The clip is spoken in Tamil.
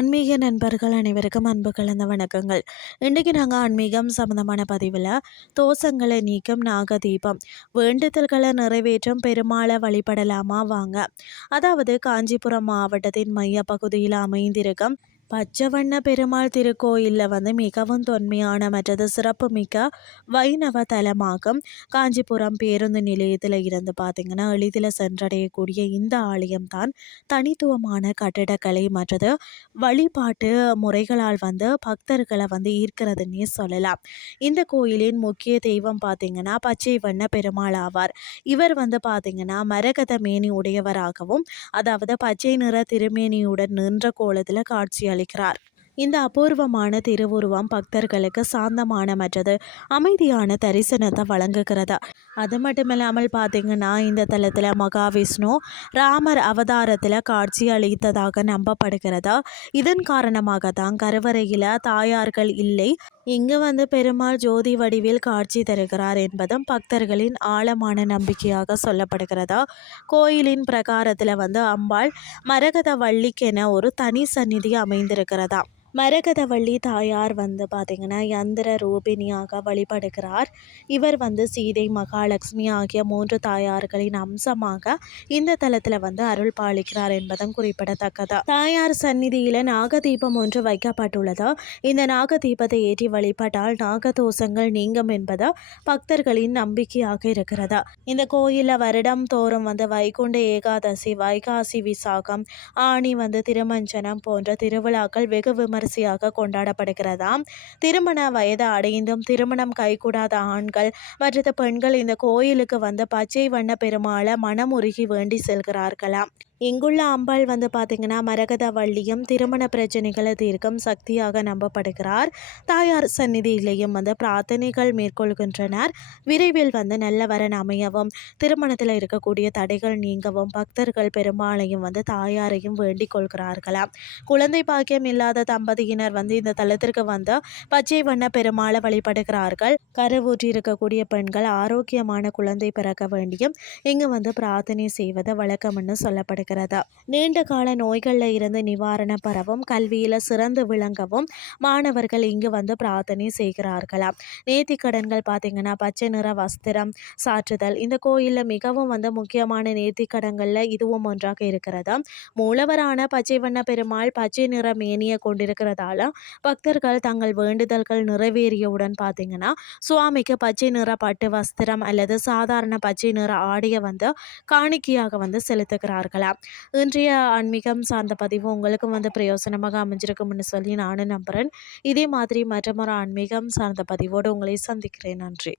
ஆன்மீக நண்பர்கள் அனைவருக்கும் அன்பு கலந்த வணக்கங்கள். இன்றைக்கி நாங்கள் ஆன்மீகம் சம்மந்தமான பதிவில் தோஷங்களை நீக்கும் நாகதீபம் வேண்டுதல்களை நிறைவேற்றும் பெருமாளை வழிபடலாமா வாங்க. அதாவது காஞ்சிபுரம் மாவட்டத்தின் மைய பகுதியில் அமைந்திருக்கும் பச்சவண்ண பெருமாள் திருக்கோயிலில் மிகவும் தொன்மையான மற்றது சிறப்புமிக்க வைணவ தலமாகும். காஞ்சிபுரம் பேருந்து நிலையத்தில் இருந்து பார்த்திங்கன்னா எளிதில் சென்றடையக்கூடிய இந்த ஆலயம் தான் தனித்துவமான கட்டிடக்கலை மற்றது வழிபாட்டு முறைகளால் பக்தர்களை ஈர்க்கிறதுன்னே சொல்லலாம். இந்த கோயிலின் முக்கிய தெய்வம் பார்த்திங்கன்னா பச்சை வண்ண பெருமாள் ஆவார். இவர் பார்த்திங்கன்னா மரகத மேனி உடையவராகவும் அதாவது பச்சை நிற திருமேனியுடன் நின்ற கோலத்தில் காட்சி அளிக்கிறார். இந்த அபூர்வமான திருவுருவம் பக்தர்களுக்கு சாந்தமான மற்றது அமைதியான தரிசனத்தை வழங்குகிறது. அது மட்டுமில்லாமல் பார்த்தீங்கன்னா இந்த தலத்தில் மகாவிஷ்ணு ராமர் அவதாரத்தில் காட்சி அளித்ததாக நம்பப்படுகிறது. இதன் காரணமாக தான் கருவறையில் தாயார்கள் இல்லை, இங்கு பெருமாள் ஜோதி வடிவில் காட்சி தருகிறார் என்பதும் பக்தர்களின் ஆழமான நம்பிக்கையாக சொல்லப்படுகிறது. கோயிலின் பிரகாரத்தில் அம்பாள் மரகத வள்ளிக்கென ஒரு தனி சந்நிதி அமைந்திருக்கிறதா. மரகதவள்ளி தாயார் பார்த்திங்கன்னா யந்திர ரூபிணியாக வழிபடுகிறார். இவர் சீதை மகாலட்சுமி ஆகிய 3 தாயார்களின் அம்சமாக இந்த தலத்தில் அருள் பாலிக்கிறார் என்பதும் குறிப்பிடத்தக்கது. தாயார் சந்நிதியில் நாகதீபம் ஒன்று வைக்கப்பட்டுள்ளது. இந்த நாகதீபத்தை ஏற்றி வழிபட்டால் நாகதோஷங்கள் நீங்கும் என்பது பக்தர்களின் நம்பிக்கையாக இருக்கிறது. இந்த கோயிலில் வருடம் தோறும் வைகுண்ட ஏகாதசி, வைகாசி விசாகம், ஆணி திருமஞ்சனம் போன்ற திருவிழாக்கள் வெகு விமரிசையாக கொண்டாடப்படுகிறதாம். திருமண வயது அடைந்தும் திருமணம் கைகூடாத ஆண்கள் மற்ற பெண்கள் இந்த கோயிலுக்கு பச்சை வண்ண பெருமாளை மனமுருகி வேண்டி செல்கிறார்களாம். இங்குள்ள அம்பாள் பார்த்திங்கன்னா மரகத வள்ளியும் திருமண பிரச்சனைகளை தீர்க்கும் சக்தியாக நம்பப்படுகிறார். தாயார் சந்நிதியிலையும் பிரார்த்தனைகள் மேற்கொள்கின்றனர். விரைவில் நல்ல வரன் அமையவும் திருமணத்தில் இருக்கக்கூடிய தடைகள் நீங்கவும் பக்தர்கள் பெருமாளையும் தாயாரையும் வேண்டிக் கொள்கிறார்களாம். குழந்தை பாக்கியம் இல்லாத தம்பதியினர் இந்த தலத்திற்கு பச்சை வண்ண பெருமாளை வழிபடுகிறார்கள். கருவூற்றி இருக்கக்கூடிய பெண்கள் ஆரோக்கியமான குழந்தை பிறக்க வேண்டியும் இங்கு பிரார்த்தனை செய்வது வழக்கம்னு சொல்லப்படுகிறது. நீண்ட கால நோய்களில் இருந்து நிவாரணம் பெறவும் கல்வியில் சிறந்து விளங்கவும் மாணவர்கள் இங்கு பிரார்த்தனை செய்கிறார்களாம். நேர்த்திக்கடன்கள் பார்த்திங்கன்னா பச்சை நிற வஸ்திரம் சாற்றுதல் இந்த கோயிலில் மிகவும் முக்கியமான நேர்த்திக்கடன்களில் இதுவும் ஒன்றாக இருக்கிறது. மூலவரான பச்சை வண்ண பெருமாள் பச்சை நிற மேனியை கொண்டிருக்கிறதால பக்தர்கள் தங்கள் வேண்டுதல்கள் நிறைவேறியவுடன் பார்த்திங்கன்னா சுவாமிக்கு பச்சை நிற பட்டு வஸ்திரம் அல்லது சாதாரண பச்சை நிற ஆடையை காணிக்கையாக செலுத்துகிறார்களாம். இன்றைய ஆன்மீகம் சார்ந்த பதிவு உங்களுக்கும் பிரயோசனமாக அமைஞ்சிருக்கும்னு சொல்லி நானும் நம்புகிறேன். இதே மாதிரி மற்றொரு ஆன்மீகம் சார்ந்த பதிவோடு உங்களை சந்திக்கிறேன். நன்றி.